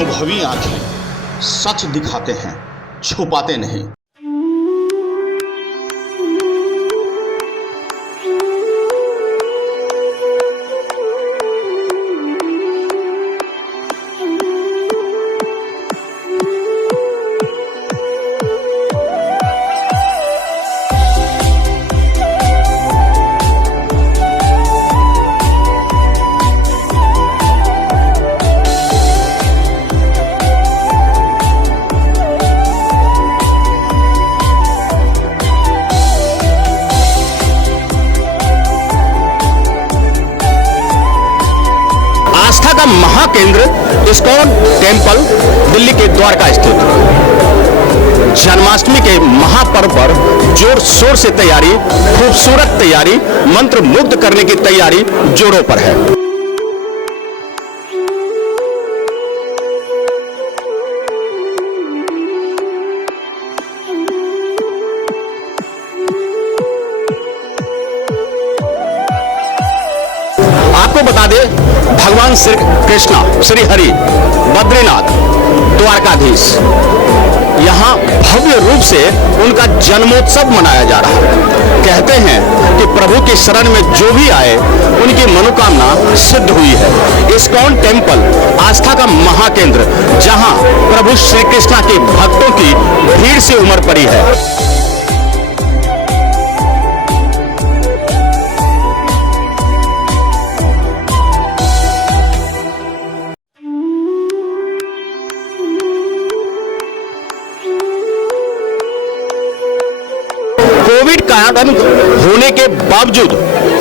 अनुभवी आंखें सच दिखाते हैं, छुपाते नहीं। आस्था का महाकेंद्र इस्कॉन टेम्पल दिल्ली के द्वारका स्थित जन्माष्टमी के महापर्व पर जोर शोर से तैयारी, खूबसूरत तैयारी, मंत्र मुग्ध करने की तैयारी जोरों पर है। आपको बता दें, भगवान श्री कृष्ण श्री हरि बद्रीनाथ द्वारकाधीश यहाँ भव्य रूप से उनका जन्मोत्सव मनाया जा रहा है। कहते हैं कि प्रभु की शरण में जो भी आए उनकी मनोकामना सिद्ध हुई है। इस्कॉन टेम्पल आस्था का महाकेंद्र, जहाँ प्रभु श्री कृष्ण के भक्तों की भीड़ से उमड़ पड़ी है। कोविड कारण होने के बावजूद,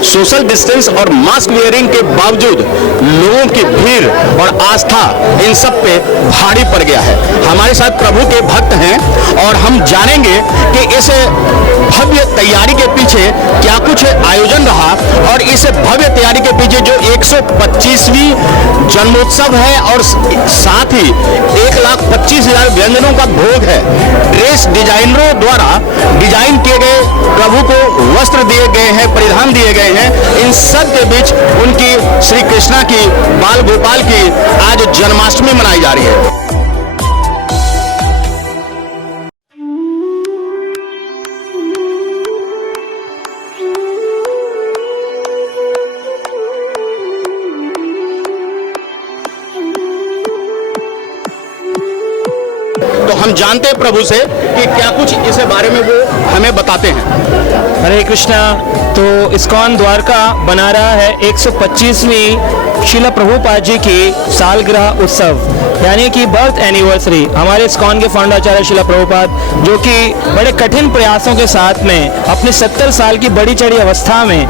सोशल डिस्टेंस और मास्क वेयरिंग के बावजूद लोगों की भीड़ और आस्था इन सब पे भारी पड़ गया है। हमारे साथ प्रभु के भक्त हैं और हम जानेंगे कि इस भव्य तैयारी के पीछे क्या कुछ आयोजन रहा और इस भव्य तैयारी के पीछे जो 125वीं जन्मोत्सव है और साथ ही 1,25,000 व्यंजनों का भोग है। ड्रेस डिजाइनरों द्वारा डिजाइन किए गए प्रभु को वस्त्र दिए गए हैं, परिधान दिए गए हैं। इन सब के बीच उनकी श्री कृष्णा की, बाल गोपाल की आज जन्माष्टमी मनाई जा रही है। तो हम जानते हैं प्रभु से कि क्या कुछ इस बारे में वो हमें बताते हैं। हरे कृष्णा। तो इस्कॉन द्वारका बना रहा है 125वीं शिला प्रभुपाद जी की सालगिरह उत्सव, यानी कि बर्थ एनिवर्सरी। हमारे इस्कॉन के फाउंडर आचार्य शिला प्रभुपाद, जो कि बड़े कठिन प्रयासों के साथ में अपने 70 साल की बड़ी चढ़ी अवस्था में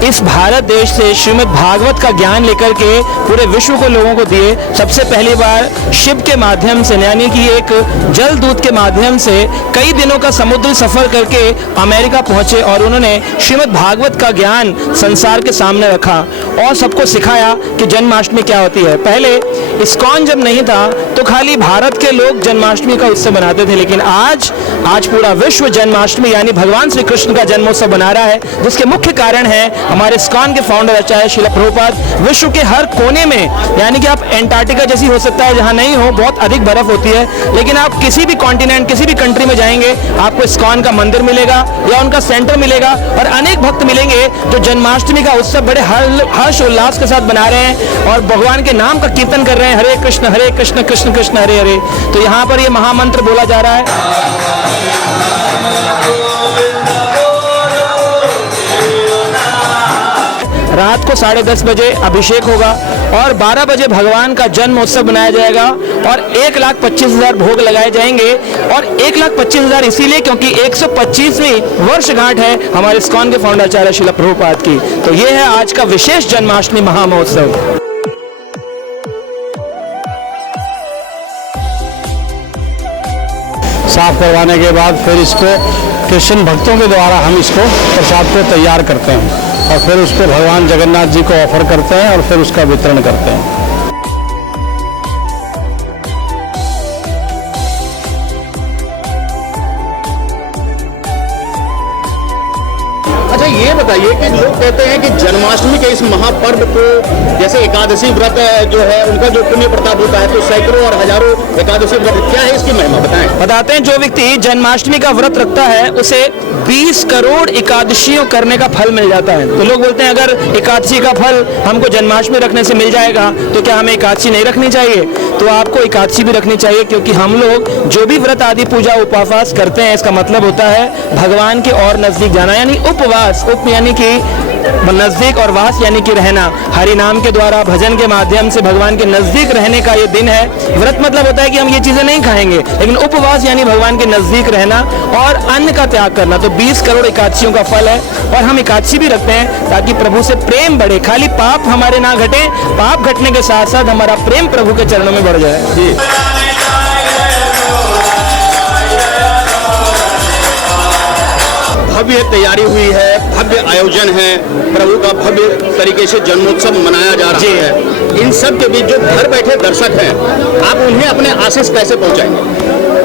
इस भारत देश से श्रीमद् भागवत का ज्ञान लेकर के पूरे विश्व को लोगों को दिए। सबसे पहली बार शिव के माध्यम से, यानी कि एक जल दूत के माध्यम से कई दिनों का समुद्री सफर करके अमेरिका पहुंचे और उन्होंने श्रीमद् भागवत का ज्ञान संसार के सामने रखा और सबको सिखाया कि जन्माष्टमी क्या होती है। पहले इस्कॉन जब नहीं था तो खाली भारत के लोग जन्माष्टमी का उत्सव मनाते थे, लेकिन आज पूरा विश्व जन्माष्टमी यानी भगवान श्री कृष्ण का जन्मोत्सव मना रहा है, जिसके मुख्य कारण है हमारे इस्कॉन के फाउंडर आचार्य शिला प्रभुपाद। विश्व के हर कोने में, यानी कि आप एंटार्क्टिका जैसी हो सकता है जहां नहीं हो, बहुत अधिक बर्फ होती है, लेकिन आप किसी भी कॉन्टिनेंट, किसी भी कंट्री में जाएंगे आपको इस्कॉन का मंदिर मिलेगा या उनका सेंटर मिलेगा और अनेक भक्त मिलेंगे जो जन्माष्टमी का उत्सव बड़े हर्ष उल्लास के साथ बना रहे हैं और भगवान के नाम का कीर्तन कर रहे हैं, हरे कृष्ण कृष्ण कृष्ण हरे हरे। तो यहाँ पर ये महामंत्र बोला जा रहा है। रात को 10:30 बजे अभिषेक होगा और 12 बजे भगवान का जन्म उत्सव मनाया जाएगा और 1,25,000 भोग लगाए जाएंगे। और 1,25,000 इसीलिए क्योंकि 125वीं वर्षगांठ है हमारे इस्कॉन के फाउंडर आचार्य शिला प्रभुपाद की। तो ये है आज का विशेष जन्माष्टमी महामहोत्सव। साफ करवाने के बाद फिर इसको कृष्ण भक्तों के द्वारा हम इसको प्रसाद को तैयार करते हैं और फिर उसको भगवान जगन्नाथ जी को ऑफर करते हैं और फिर उसका वितरण करते हैं। अच्छा, ये बताइए कि लोग कहते हैं कि जन्माष्टमी के इस महापर्व को, जैसे एकादशी व्रत जो है उनका जो पुण्य प्रताप होता है, तो सैकड़ों और हजारों एकादशी व्रत, क्या है इसकी महिमा बताएं। बताते हैं, जो व्यक्ति जन्माष्टमी का व्रत रखता है उसे 20 करोड़ एकादशियों करने का फल मिल जाता है। तो लोग बोलते हैं अगर एकादशी का फल हमको जन्माष्टमी रखने से मिल जाएगा तो क्या हमें एकादशी नहीं रखनी चाहिए? तो आपको एकादशी भी रखनी चाहिए, क्योंकि हम लोग जो भी व्रत आदि पूजा उपवास करते हैं इसका मतलब होता है भगवान के और नजदीक जाना, यानी उपवास, उप यानी कि नजदीक और वास यानी कि रहना। हरि नाम के द्वारा भजन के माध्यम से भगवान के नजदीक रहने का ये दिन है। व्रत मतलब होता है कि हम ये चीजें नहीं खाएंगे, लेकिन उपवास यानी भगवान के नजदीक रहना और अन्न का त्याग करना। तो 20 करोड़ एकादशियों का फल है और हम एकादशी भी रखते हैं ताकि प्रभु से प्रेम बढ़े। खाली पाप हमारे ना घटे, पाप घटने के साथ साथ हमारा प्रेम प्रभु के चरणों में बढ़ जाए। जी भव्य तैयारी हुई है, भव्य आयोजन है, प्रभु का भव्य तरीके से जन्मोत्सव मनाया जा रहा है। इन सब के बीच जो घर बैठे दर्शक हैं, आप उन्हें अपने आशीष कैसे पहुंचाएंगे?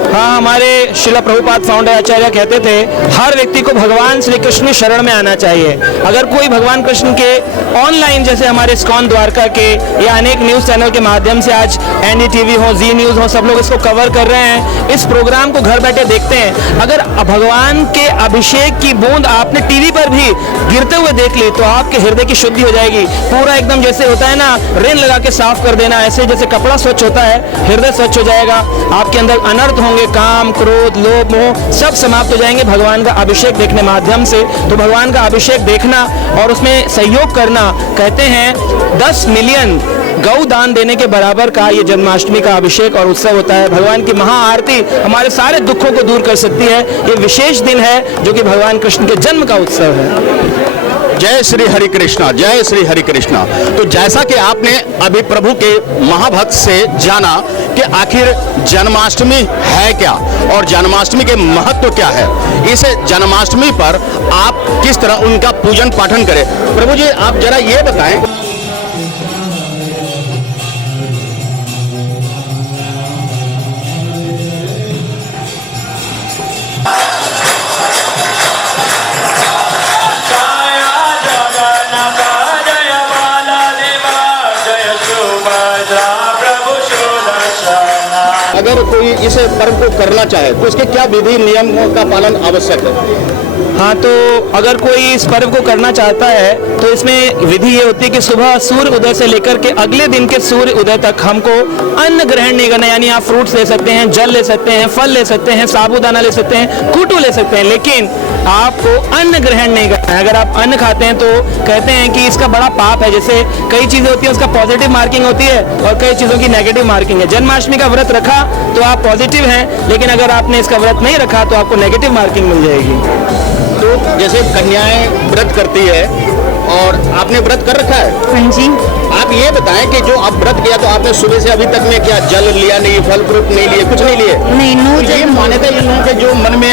हाँ, हमारे श्रील प्रभुपाद फाउंडर आचार्य कहते थे हर व्यक्ति को भगवान श्री कृष्ण शरण में आना चाहिए। अगर कोई भगवान कृष्ण के ऑनलाइन, जैसे हमारे इस्कॉन द्वारका के या अनेक न्यूज चैनल के माध्यम से आज NDTV हो, जी न्यूज हो, सब लोग इसको कवर कर रहे हैं, इस प्रोग्राम को घर बैठे देखते हैं। अगर भगवान के अभिषेक की बूंद आपने टीवी पर भी गिरते हुए देख ली तो आपके हृदय की शुद्धि हो जाएगी। पूरा एकदम जैसे होता है ना रेन लगा के साफ कर देना, ऐसे जैसे कपड़ा स्वच्छ होता है, हृदय स्वच्छ हो जाएगा। आपके अंदर अनर्थ होंगे, काम, क्रोध, लोभ, मोह सब समाप्त हो जाएंगे भगवान का अभिषेक देखने माध्यम से। तो भगवान का अभिषेक देखना और उसमें सहयोग करना, कहते हैं 10 मिलियन गौ दान देने के बराबर का ये जन्माष्टमी का अभिषेक और उत्सव होता है। भगवान की महाआरती हमारे सारे दुखों को दूर कर सकती है। ये विशेष दिन है जो कि भगवान कृष्ण के जन्म का उत्सव है। जय श्री हरि कृष्णा, जय श्री हरि कृष्णा। तो जैसा कि आपने अभी प्रभु के महाभक्त से जाना कि आखिर जन्माष्टमी है क्या और जन्माष्टमी के महत्व क्या है, इस जन्माष्टमी पर आप किस तरह उनका पूजन पाठन करें, प्रभु जी आप जरा ये बताएं। अगर कोई इस पर्व को करना चाहे तो इसके क्या विधि नियमों का पालन आवश्यक है? हाँ, तो अगर कोई इस पर्व को करना चाहता है तो इसमें विधि ये होती है कि सुबह सूर्य उदय से लेकर के अगले दिन के सूर्य उदय तक हमको अन्न ग्रहण नहीं करना। यानी आप फ्रूट्स ले सकते हैं, जल ले सकते हैं, फल ले सकते हैं, साबूदाना ले सकते हैं, कूटू ले सकते हैं, लेकिन आपको अन्न ग्रहण नहीं करना है। अगर आप अन्न खाते हैं तो कहते हैं कि इसका बड़ा पाप है। जैसे कई चीजें होती है उसका पॉजिटिव मार्किंग होती है और कई चीजों की नेगेटिव मार्किंग है। जन्माष्टमी का व्रत रखा तो आप पॉजिटिव हैं, लेकिन अगर आपने इसका व्रत नहीं रखा तो आपको नेगेटिव मार्किंग मिल जाएगी। तो जैसे कन्याएं व्रत करती है और आपने व्रत कर रखा है? हाँ जी। आप ये बताएं कि जो आप व्रत किया तो आपने सुबह से अभी तक में क्या जल लिया नहीं, फल फ्रूट नहीं लिए, कुछ नहीं लिए? नहीं, नो तो ये मान्यता इन लोगों के जो मन में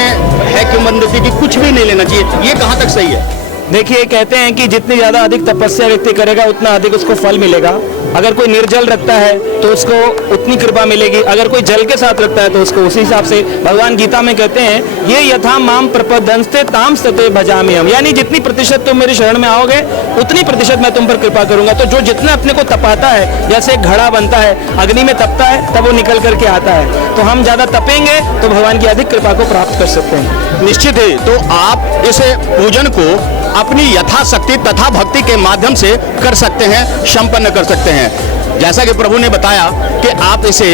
है कि मंदिर की कुछ भी नहीं लेना चाहिए, ये कहाँ तक सही है? देखिए, कहते हैं कि जितनी ज्यादा अधिक तपस्या व्यक्ति करेगा उतना अधिक उसको फल मिलेगा। अगर कोई निर्जल रखता है तो उसको उतनी कृपा मिलेगी, अगर कोई जल के साथ रखता है तो उसको उसी हिसाब से। भगवान गीता में कहते हैं ये यथा माम प्रपदंस्ते ताम सते भजामि हम, यानी जितनी प्रतिशत तुम मेरी शरण में आओगे उतनी प्रतिशत मैं तुम पर कृपा करूंगा। तो जो जितना अपने को तपाता है, जैसे घड़ा बनता है, अग्नि में तपता है तब वो निकल करके आता है, तो हम ज्यादा तपेंगे तो भगवान की अधिक कृपा को प्राप्त कर सकते हैं। निश्चित है। तो आप इस पूजन को अपनी यथाशक्ति तथा भक्ति के माध्यम से कर सकते हैं, संपन्न कर सकते हैं। जैसा कि प्रभु ने बताया कि आप इसे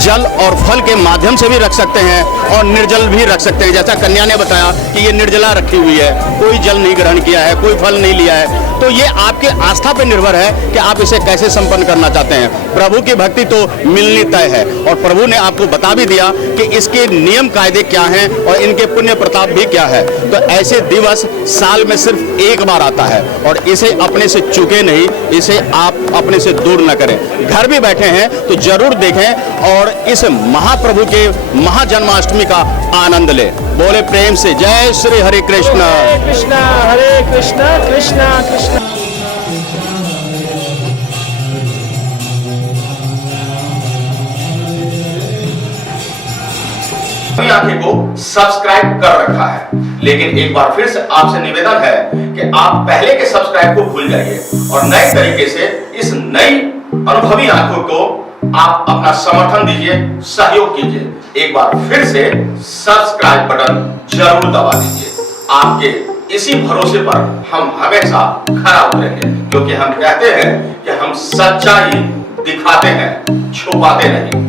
जल और फल के माध्यम से भी रख सकते हैं और निर्जल भी रख सकते हैं। जैसा कन्या ने बताया कि ये निर्जला रखी हुई है, कोई जल नहीं ग्रहण किया है, कोई फल नहीं लिया है। तो ये आपके आस्था पर निर्भर है कि आप इसे कैसे संपन्न करना चाहते हैं। प्रभु की भक्ति तो मिलनी तय है और प्रभु ने आपको बता भी दिया कि इसके नियम कायदे क्या हैं और इनके पुण्य प्रताप भी क्या है। तो ऐसे दिवस साल में सिर्फ एक बार आता है और इसे अपने से चूके नहीं, इसे आप अपने से दूर न करें। घर भी बैठे हैं तो जरूर देखें और इस महाप्रभु के महाजन्माष्टमी का आनंद ले। बोले प्रेम से जय श्री हरे कृष्ण। कृष्णा हरे कृष्णा कृष्णा कृष्णा। आंखें को सब्सक्राइब कर रखा है, लेकिन एक बार फिर से आपसे निवेदन है कि आप पहले के सब्सक्राइब को भूल जाइए और नए तरीके से इस नई अनुभवी आंखों को आप अपना समर्थन दीजिए, सहयोग कीजिए। एक बार फिर से सब्सक्राइब बटन जरूर दबा दीजिए। आपके इसी भरोसे पर हम हमेशा खरा उतरेंगे, क्योंकि हम कहते हैं कि हम सच्चाई दिखाते हैं, छुपाते नहीं।